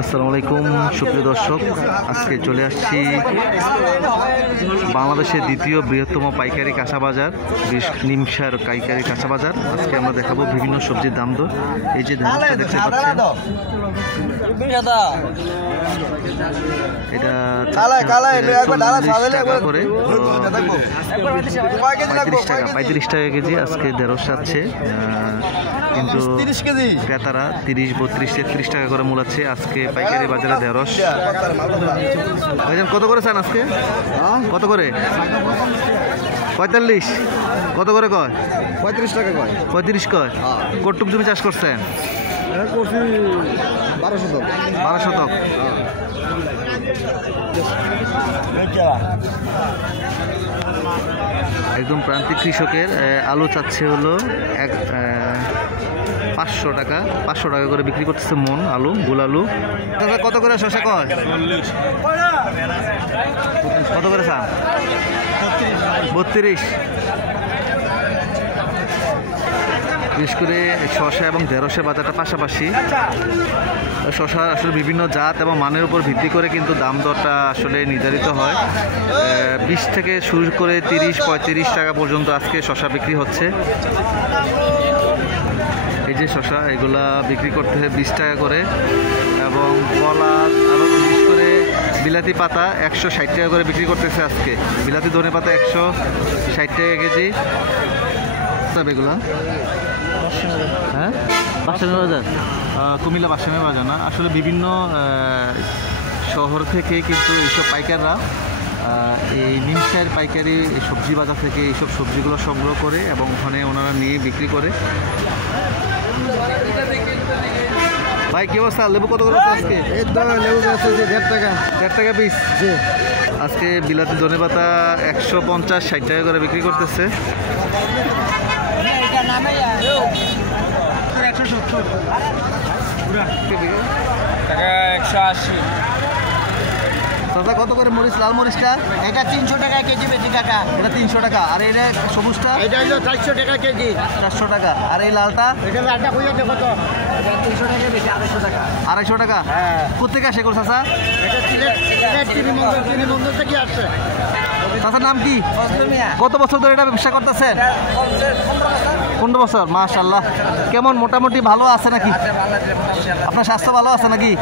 আসসালামু আলাইকুম সুপ্রিয় দর্শক, আজকে চলে আসছি বাংলাদেশের দ্বিতীয় বৃহত্তম পাইকারি কাঁচা বাজার নিমসার পাইকারি কাঁচা বাজার। আজকে আমরা দেখাবো বিভিন্ন সবজির দাম দর। এই যে ঢেঁড়সটা দেখতে পাচ্ছেন, এটা 35 টাকা কেজি। আজকে ঢেঁড়স যাচ্ছে, কিন্তু ক্রেতারা 30, 32, 33 টাকা করে মূলাচ্ছে আজকে পাইকারি বাজারে ঢেঁড়স। ভাইজান কত করে চান আজকে? কত করে? 45। কত করে কয়? 35 টাকা কয়। 35 কয়। কতটুক জমি চাষ করছেন? 12 শতক। একদম প্রান্তিক কৃষকের আলু চাচ্ছে হলো 500 টাকা। 500 টাকা করে বিক্রি করতেছে মন আলু, গোল আলু। কত করে শসা কয়? কত করে চান? 32। বিশেষ করে শসা এবং ঢেঁড়সের বাজারটা পাশাপাশি। শসা আসলে বিভিন্ন জাত এবং মানের উপর ভিত্তি করে কিন্তু দাম দরটা আসলে নির্ধারিত হয়। 20 থেকে শুরু করে 30-35 টাকা পর্যন্ত আজকে শসা বিক্রি হচ্ছে। এই যে শসা, এগুলা বিক্রি করতে হয় 20 টাকা করে। এবং কলা আরও বিশেষ করে বিলাতি পাতা 160 টাকা করে বিক্রি করতেছে আজকে। বিলাতি ধনে পাতা 160 টাকা কেজি। এগুলা হ্যাঁ, বাসামি বাজার, কুমিল্লা বাসামি বাজার না, আসলে বিভিন্ন শহর থেকে কিন্তু এইসব পাইকাররা এই নিমসার পাইকারি সবজি বাজার থেকে এইসব সবজিগুলো সংগ্রহ করে এবং ওখানে ওনারা নিয়ে বিক্রি করে। ভাই কি অবস্থা? লেবু কত করে আজকে? লেবু আছে 1.5 টাকা। 1.5 টাকা পিস। আজকে বিলাতি ধনে পাতা 150-60 টাকা করে বিক্রি করতেছে। দাদা কত করে মরিচ? লাল মরিচটা এটা 300 টাকা কেজি বেশি কাকা। এটা 300 টাকা। আর এটা সবুজটা? এটা হলো 400 টাকা কেজি। 400 টাকা। আর এই লালটা? এটা লালটা কই আছে কত? এটা 300 টাকা বেশি 250 টাকা। 250 টাকা। হ্যাঁ। কোথেকে আসে কোন চাচা? এটা সিলেট চিনিমন্দর থেকে আসছে। চাচার নাম কি? কত বছর ধরে এটা ব্যবসা করতেছেন? 15 বছর। মাশাআল্লাহ। কেমন মোটামুটি ভালো আছে নাকি? আপনার স্বাস্থ্য ভালো আছে নাকি?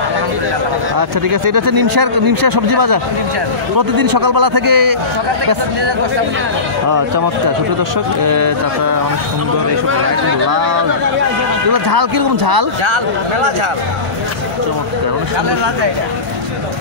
আচ্ছা ঠিক আছে। এটা হচ্ছে নিমসার সবজি বাজার। প্রতিদিন সকালবেলা থেকে চমৎকার। ছোট দর্শক, চাচা অনেক সুন্দর এইসব লাল। এগুলো ঝাল কিরকম? ঝাল চমৎকার, অনেক সুন্দর।